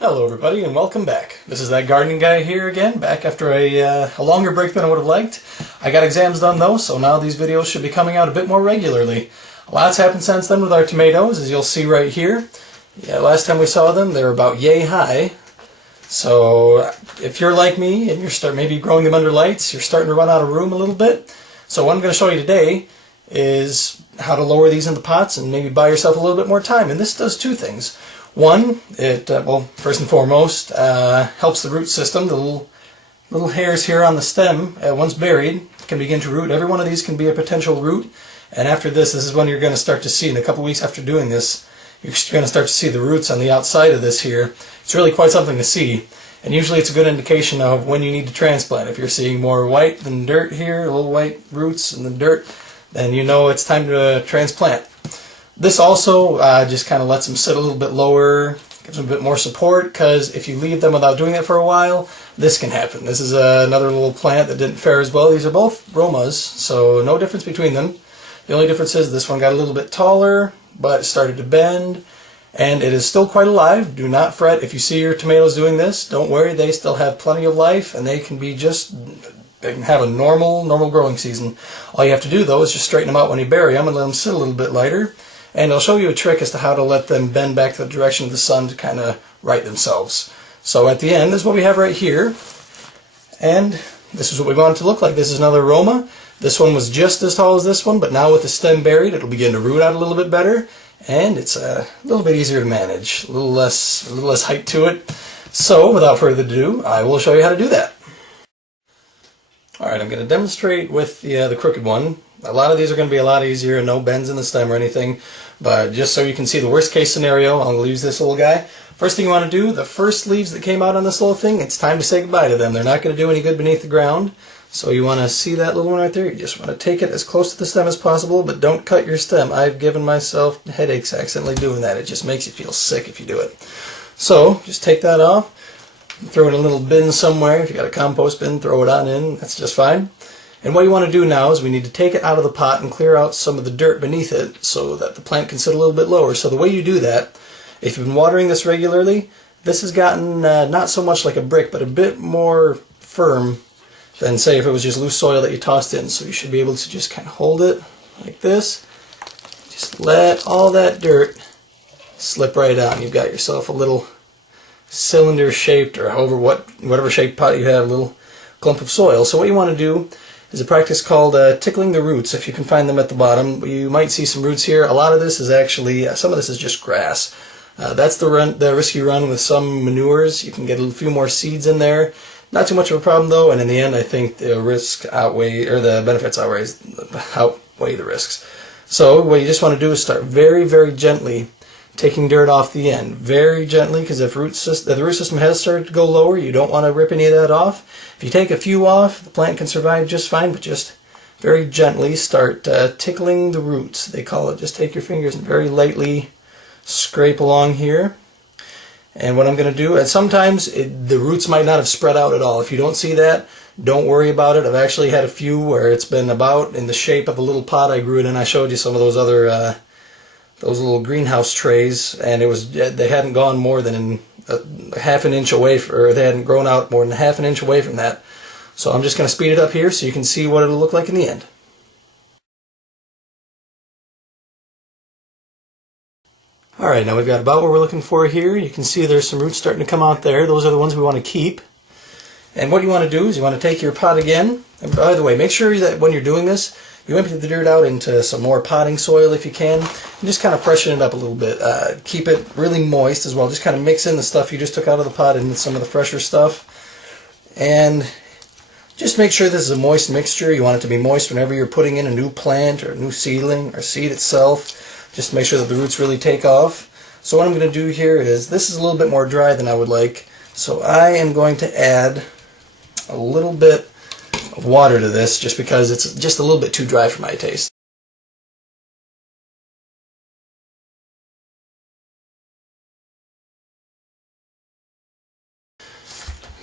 Hello everybody and welcome back. This is that gardening guy here again, back after a longer break than I would have liked. I got exams done though, so now these videos should be coming out a bit more regularly. A lot's happened since then with our tomatoes, as you'll see right here. Yeah, last time we saw them, they were about yay high. So if you're like me and you're maybe growing them under lights, you're starting to run out of room a little bit. So what I'm going to show you today is how to lower these into pots and maybe buy yourself a little bit more time. And this does two things. One, it first and foremost, helps the root system. The little hairs here on the stem, once buried, can begin to root. Every one of these can be a potential root. And after this is when you're going to start to see, in a couple weeks after doing this, you're going to start to see the roots on the outside of this here. It's really quite something to see. And usually it's a good indication of when you need to transplant. If you're seeing more white than dirt here, little white roots in the dirt, then you know it's time to transplant. This also just kind of lets them sit a little bit lower, gives them a bit more support, because if you leave them without doing it for a while, this can happen. This is another little plant that didn't fare as well. These are both Romas, so no difference between them. The only difference is this one got a little bit taller, but it started to bend, and it is still quite alive. Do not fret if you see your tomatoes doing this. Don't worry, they still have plenty of life, and they can have a normal growing season. All you have to do, though, is just straighten them out when you bury them and let them sit a little bit lighter. And I'll show you a trick as to how to let them bend back to the direction of the sun to kind of right themselves. So at the end, this is what we have right here. And this is what we want it to look like. This is another Roma. This one was just as tall as this one, but now with the stem buried, it'll begin to root out a little bit better. And it's a little bit easier to manage, a little less height to it. So without further ado, I will show you how to do that. Alright, I'm going to demonstrate with the crooked one. A lot of these are going to be a lot easier, no bends in the stem or anything, but just so you can see the worst case scenario, I'll use this little guy. First thing you want to do, the first leaves that came out on this little thing, it's time to say goodbye to them. They're not going to do any good beneath the ground, so you want to see that little one right there. You just want to take it as close to the stem as possible, but don't cut your stem. I've given myself headaches accidentally doing that. It just makes you feel sick if you do it. So just take that off, throw it in a little bin somewhere. If you got a compost bin, throw it on in. That's just fine. And what you want to do now is we need to take it out of the pot and clear out some of the dirt beneath it so that the plant can sit a little bit lower. So the way you do that, if you've been watering this regularly, this has gotten not so much like a brick, but a bit more firm than, say, if it was just loose soil that you tossed in. So you should be able to just kind of hold it like this. Just let all that dirt slip right out. You've got yourself a little cylinder-shaped, or whatever shaped pot you have, a little clump of soil. So what you want to do is a practice called tickling the roots. If you can find them at the bottom, you might see some roots here. A lot of this is actually, some of this is just grass. That's the risk you run with some manures. You can get a few more seeds in there. Not too much of a problem though, and in the end I think the benefits outweigh the risks. So what you just want to do is start very, very gently taking dirt off the end, very gently, because if the root system has started to go lower, you don't want to rip any of that off. If you take a few off, the plant can survive just fine, but just very gently start tickling the roots, they call it. Just take your fingers and very lightly scrape along here. And what I'm going to do, and sometimes the roots might not have spread out at all. If you don't see that, don't worry about it. I've actually had a few where it's been about in the shape of a little pot I grew it in. I showed you some of those other those little greenhouse trays, and they hadn't gone more than half an inch away, or they hadn't grown out more than half an inch away from that. So I'm just going to speed it up here so you can see what it'll look like in the end. Alright, now we've got about what we're looking for here. You can see there's some roots starting to come out there. Those are the ones we want to keep. And what you want to do is you want to take your pot again. And by the way, make sure that when you're doing this, you empty the dirt out into some more potting soil if you can, and just kind of freshen it up a little bit. Keep it really moist as well. Just kind of mix in the stuff you just took out of the pot and some of the fresher stuff. And just make sure this is a moist mixture. You want it to be moist whenever you're putting in a new plant or a new seedling or seed itself. Just make sure that the roots really take off. So what I'm going to do here is, this is a little bit more dry than I would like, so I am going to add a little bit of water to this, just because it's just a little bit too dry for my taste.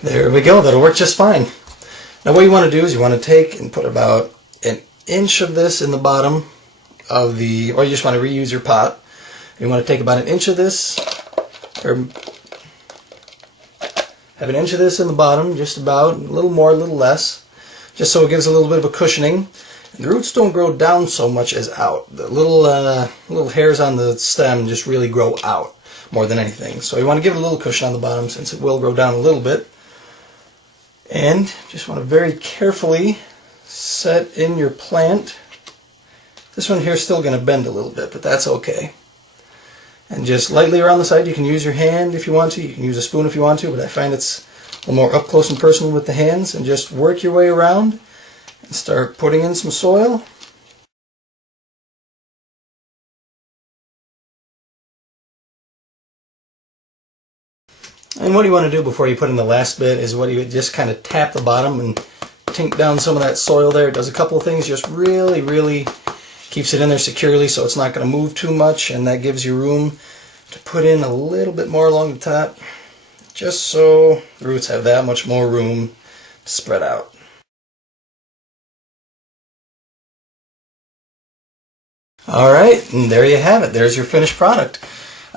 There we go, that'll work just fine. Now what you want to do is you want to take and put about an inch of this in the bottom of the, or you just want to reuse your pot. You want to take about an inch of this, or Have an inch of this in the bottom, just about, a little more, a little less, just so it gives a little bit of a cushioning. And the roots don't grow down so much as out. The little hairs on the stem just really grow out more than anything. So you want to give it a little cushion on the bottom since it will grow down a little bit. And just want to very carefully set in your plant. This one here is still going to bend a little bit, but that's okay. And just lightly around the side. You can use your hand if you want to. You can use a spoon if you want to, but I find it's a little more up close and personal with the hands. And just work your way around and start putting in some soil. And what you want to do before you put in the last bit is what you just kind of tap the bottom and tink down some of that soil there. It does a couple of things, just really keeps it in there securely so it's not going to move too much, and that gives you room to put in a little bit more along the top, just so the roots have that much more room to spread out. Alright, and there you have it. There's your finished product.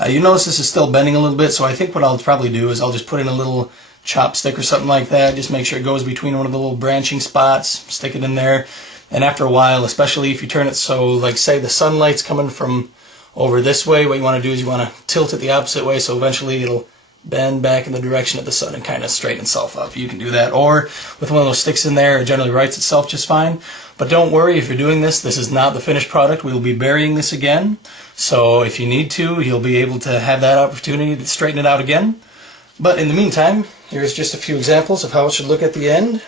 You notice this is still bending a little bit, so I think what I'll probably do is I'll just put in a little chopstick or something like that. Just make sure it goes between one of the little branching spots, stick it in there, and after a while, especially if you turn it so, like say the sunlight's coming from over this way, what you want to do is you want to tilt it the opposite way so eventually it'll bend back in the direction of the sun and kind of straighten itself up. You can do that, or with one of those sticks in there, it generally rights itself just fine. But don't worry if you're doing this, this is not the finished product. We will be burying this again. So if you need to, you'll be able to have that opportunity to straighten it out again. But in the meantime, here's just a few examples of how it should look at the end.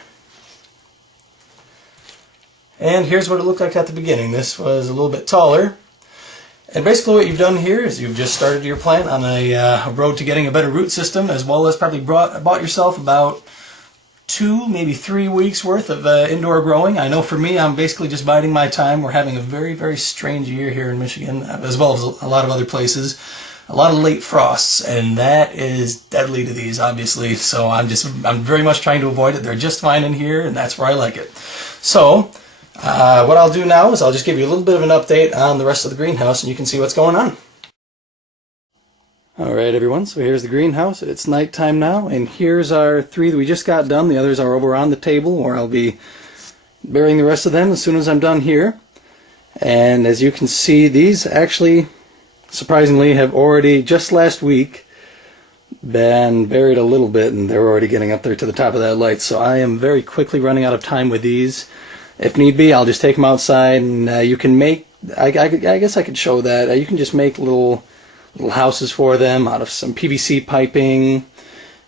And here's what it looked like at the beginning. This was a little bit taller. And basically what you've done here is you've just started your plant on a road to getting a better root system, as well as probably bought yourself about 2, maybe 3 weeks worth of indoor growing. I know for me, I'm basically just biding my time. We're having a very strange year here in Michigan, as well as a lot of other places. A lot of late frosts, and that is deadly to these, obviously. So I'm very much trying to avoid it. They're just fine in here, and that's where I like it. So what I'll do now is I'll just give you a little bit of an update on the rest of the greenhouse, and you can see what's going on. Alright everyone, so here's the greenhouse. It's nighttime now, and here's our 3 that we just got done. The others are over on the table, where I'll be burying the rest of them as soon as I'm done here. And as you can see, these actually, surprisingly, have already, just last week, been buried a little bit, and they're already getting up there to the top of that light. So I am very quickly running out of time with these. If need be, I'll just take them outside, and you can make, I guess I could show that, you can just make little houses for them out of some PVC piping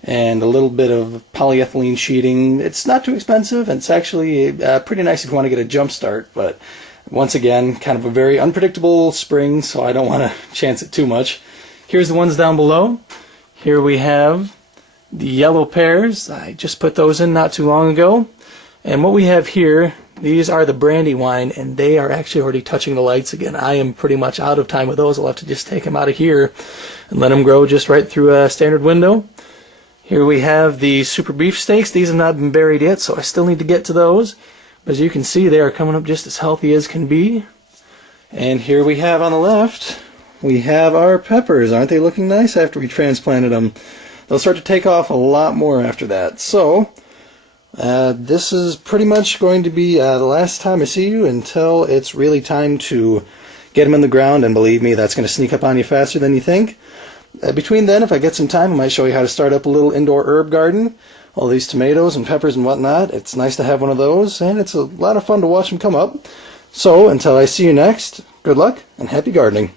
and a little bit of polyethylene sheeting. It's not too expensive, and it's actually pretty nice if you want to get a jump start, but once again, kind of a very unpredictable spring, so I don't want to chance it too much. Here's the ones down below. Here we have the yellow pears. I just put those in not too long ago. And what we have here, these are the Brandywine, and they are actually already touching the lights again. I am pretty much out of time with those. I'll have to just take them out of here and let them grow just right through a standard window. Here we have the super beefsteaks. These have not been buried yet, so I still need to get to those. But as you can see, they are coming up just as healthy as can be. And here we have on the left, we have our peppers. Aren't they looking nice after we transplanted them? They'll start to take off a lot more after that. So this is pretty much going to be the last time I see you until it's really time to get them in the ground, and believe me, that's going to sneak up on you faster than you think. Between then, if I get some time, I might show you how to start up a little indoor herb garden. All these tomatoes and peppers and whatnot. It's nice to have one of those, and it's a lot of fun to watch them come up. So until I see you next, good luck and happy gardening.